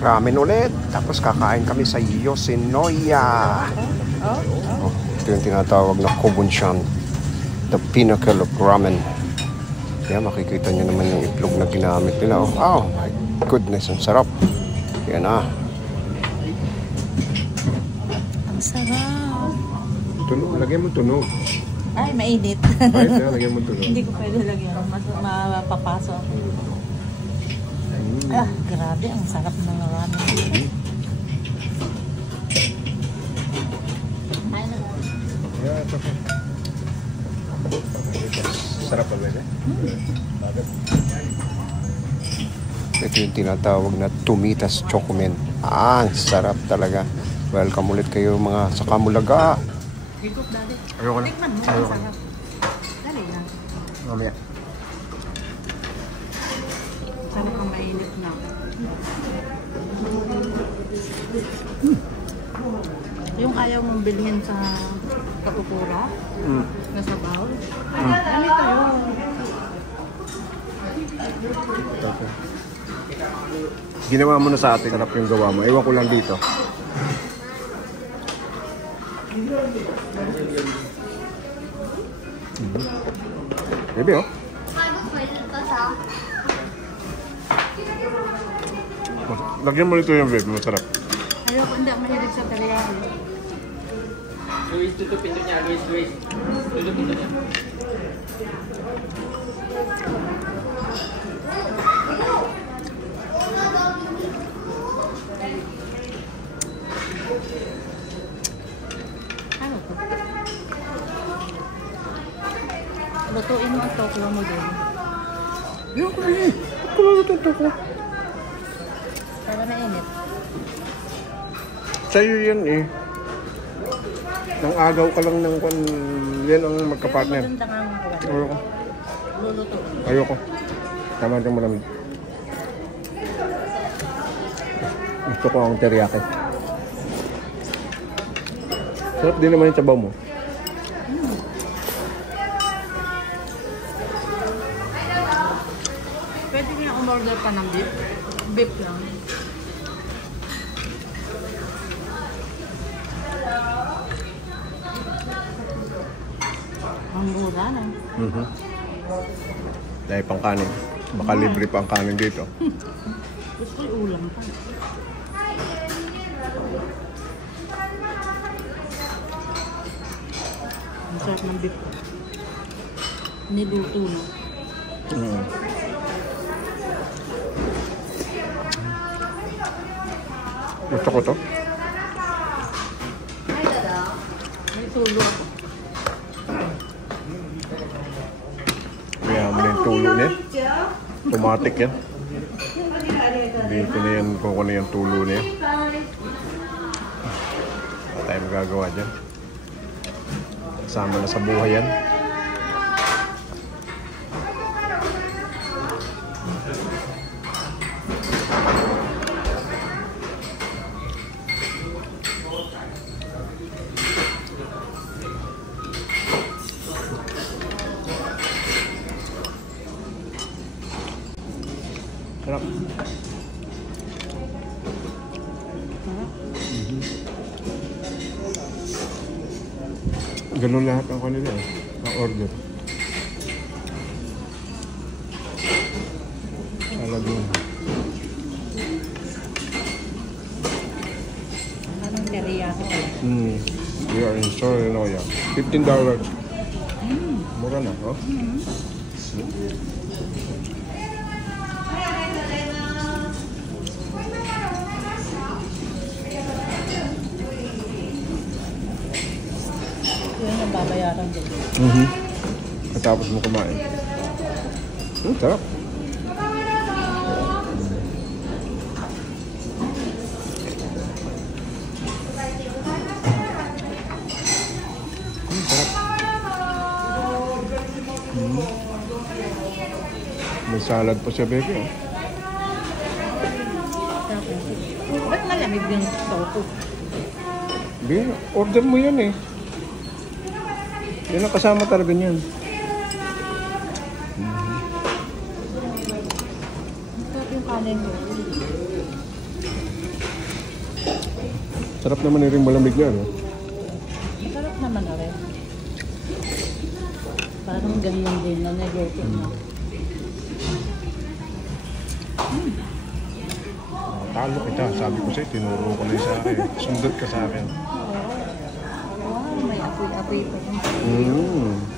ramen ulit. Tapos kakain kami sa Yoshinoya. Ito yung tinatawag na Kobunshan. The pinnacle of ramen. Kaya makikita nyo naman yung itlog na ginamit nila. Oh my goodness, ang sarap. Yan na. Ang sarap. Tunog, lagyan mo tunog. Ay, mainit. Ay, lagyan mo tunog. Hindi ko pwede lagyan. Mapapasok. Ah, grabe. Ang sarap ng ramen. Yeah, it's okay. Sarap ba ba? Ito yung tinatawag na Tumitas Chocomen. Ang sarap talaga. Welcome ulit kayo mga sa Kamulaga. Ayoko na. Tikman mo. Ang sarap. Dali lang. Mamaya. Sarap ang mainit na. Yung ayaw mong bilhin sa Kapupura, na sa bowl. Ganito yun. Okay. Ginawa mo na sa atin. Sarap yung gawa mo. Ewan ko lang dito. Bebe, oh. Lagyan mo nito yung bebe. Masarap. Ayoko, hindi ako mahilig sa teriyaki. Luis, tutupin niya. Luis. Tutupin niya. Ano to? Lutuin mo ang tokyo mo din. Ayoko na eh. Ba't ko natututo ko? Para mainit. Sa'yo yan eh. Nang agaw ka lang ng kwan, yan ang magkapartner. Maganda nga ang kuwan. Ayoko. Luluto. Ayoko. Tama dyan mo namin. Gusto ko ang teriyaki. Sarap din naman yung sabaw mo. Pwede niya umorder pa ng beef. Beef lang. Ang mura na. Dahil pang kanin. Baka libre pa ang kanin dito. Gusto yung ulam pa. Ang sarap ng beef. Niluto na. Gusto ko to. May tulo ako. Kaya mo na yung tulo niya. Automatic yan. Dito na yan, kung ano yung tulo niya. Wala tayong magagawa dyan. Kasama na sa buhay yan. Sarap. Ganun lahat ang kanila eh. Ang order. Talagang. Anong teriyaki pala? We are in Sorinoya. $15. Mura na, oh? Yun ang babayaran din. Katapos mo kumain. Sarap. May salad pa siya, baby. Oh. Ba't malamig yung toko? Baby, order mo yan eh. Yan ang kasama talaga niyan. Ito yung kanin mo. Sarap naman yung rin malamig na, no? Masarap naman na rin. Parang ganyan din na nagluto mo. Talo kita. Sabi ko sa'yo, tinuro ko na yung sa akin. Sundot ka sa akin. Wow, may apoy-apoy pa rin.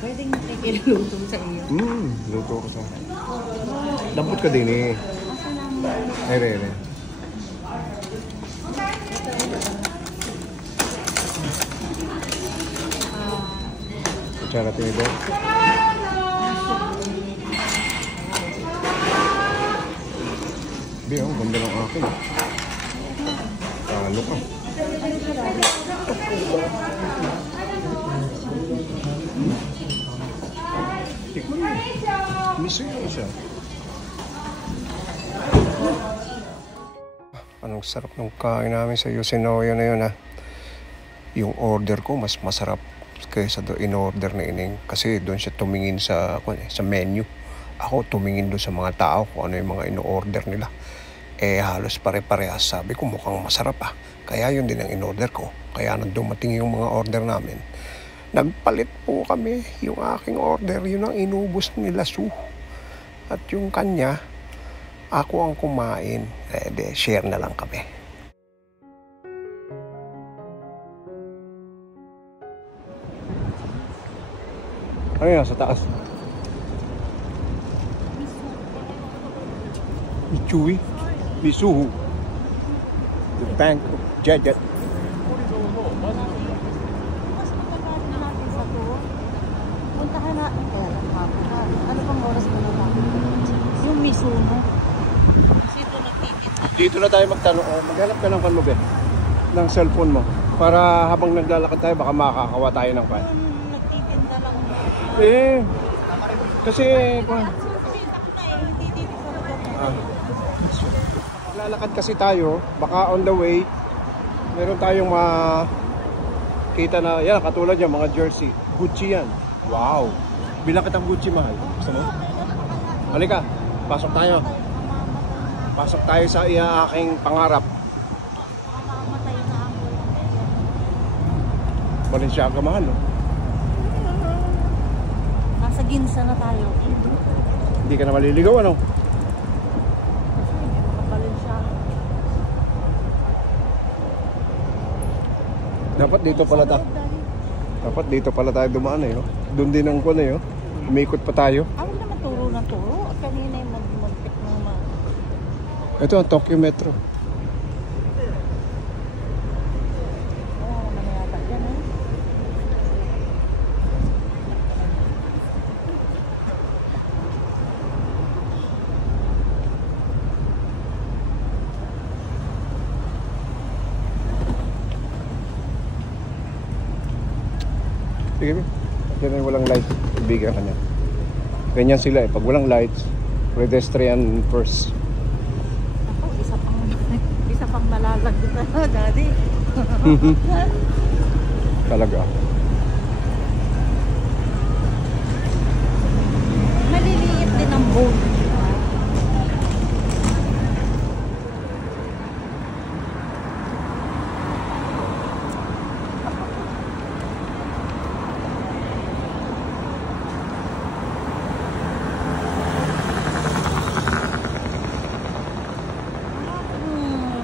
Pwedeng nakikiluto sa iyo. Luto ko sa akin. Dampot ka din eh. Ay, re. Kutsara tinidor. Bi, ang ganda ng akin. Talo ka. Tikman mo. Miso yun siya. Anong sarap ng kain namin sa Yoshinoya na yun, ha. Yung order ko mas masarap kaysa do in-order na ining. Kasi doon siya tumingin sa menu. Ako tumingin doon sa mga tao kung ano yung mga in-order nila. Eh halos pare-parehas. Sabi ko mukhang masarap, ah. Kaya yun din ang in-order ko. Kaya nang dumating yung mga order namin, nagpalit po kami. Yung aking order, yun ang inubos nila, Su. At yung kanya, ako ang kumain. Share na lang kami. Ano yan sa taas? Mitsui? Misuhu. The Bank of Jagat. Puntahan natin kaya ano pang oras mo na natin? Yung Mizuno. Dito nagtitinda. Dito na tayo magtanong. Maghanap ka ng kanmo, ng cellphone mo. Para habang naglalakad tayo, baka makakawa tayo ng pan. Nagtitinda lang. Kasi lalakad kasi tayo, baka on the way meron tayong makita na yan, katulad yan, mga jersey, Gucci yan. Wow, bilang kitang Gucci, mahal. Gusto mo? Halika, pasok tayo sa aking pangarap. Balenciaga, mahal, no? Nasa Ginza na tayo. Hindi ka na maliligaw, ano? Dapat dito pala tayo dumaan, eh, no? Doon din ang kuno, eh, no? Umikot pa tayo. Ako naman turo ng turo. Kanina yung mag-muntik ng mga... Ito ang Tokyo Metro. Oo, naman yata dyan, eh. Sige, yan ay walang light. Ibigan ka niya. Ganyan sila, eh. Pag walang lights, pedestrian first. Ako, isa pang malalag dito, daddy. Talaga. Maliliit din ang boat.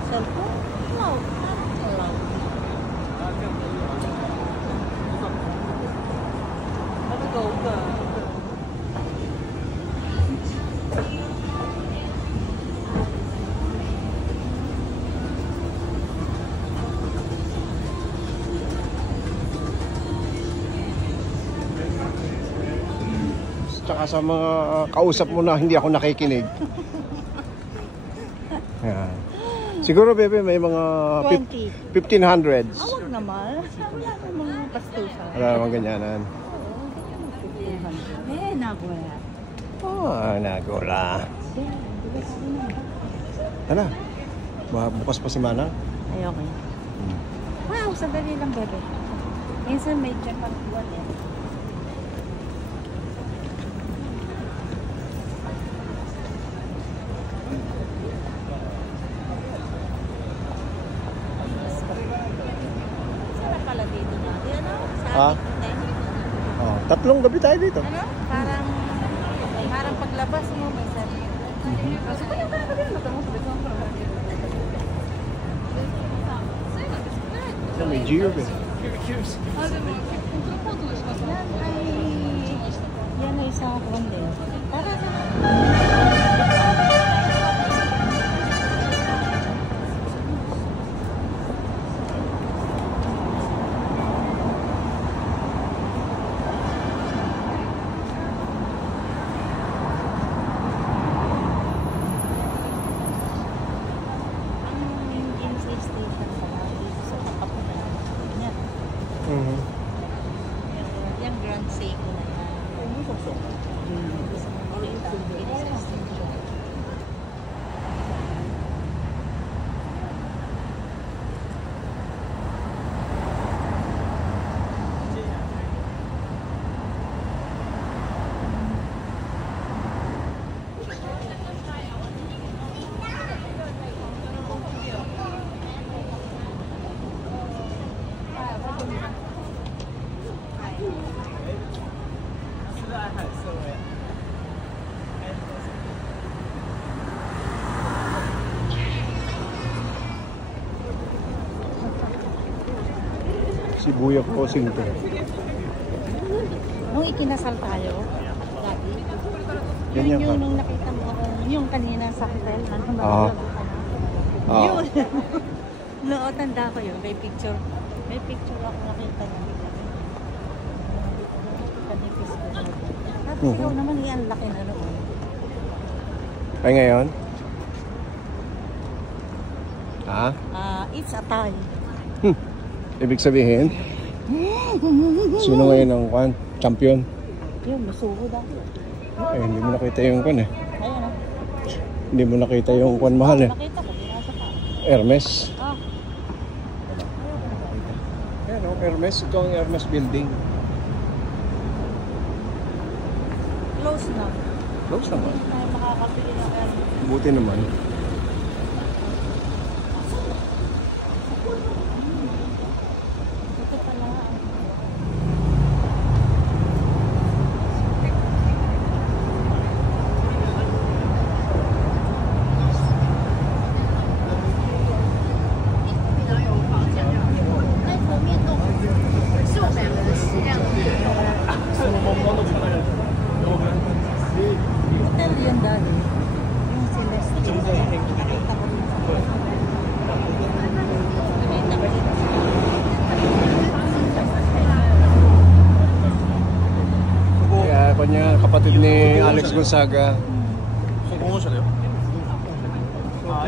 Cellphone? No, not allowed. Go. Tsaka sa mga kausap mo na hindi ako nakikinig. Yan. Siguro, bebe, may mga 1500s. Awag naman. Wala namang pastusan. Wala namang ganyanan. Nagola. Nagola. Ano? Bukas pa si Mana? Ayoko. Wow, sandali lang, bebe. Minsan may dyan pag-iwan eh. Ha? Oh, tatlong gabi tayo dito. Ano? Parang paglabas mo, may sabi. May Gio eh. Yan ay sa Grande. Tara. Yung Grand Seiko na yan. Shibuya Crossing to. Nung ikinasal tayo, dati, Ganyan yun ka. yung nung nakita mo, yung kanina sa hotel, Ah. Yun. Oo, tanda ko yun. May picture. May picture ako nakita niya. Kanipis ko. Tapos ikaw naman, ang laki na noon. Ay ngayon? Ha? It's a tie. Ibig sabihin? Sino ngayon ang kwan? Champion? Yun, masuko dati. Eh, hindi mo nakita yung kwan eh. Ayun o. Hindi mo nakita yung kwan mahal eh. Nakita ko, binasa pa. Hermes. Ah, Ayan o, Hermes. Ito ang Hermes building. close na. Close naman. Hindi tayo makakapili ng Buti naman. Ito pala. Hotel yun dati. Yung Celeste. Nakita ko rin sa Nakita ko rin sa Kaya kwan niya, kapatid ni Alex Gonzaga. 성공하셨네요. 아,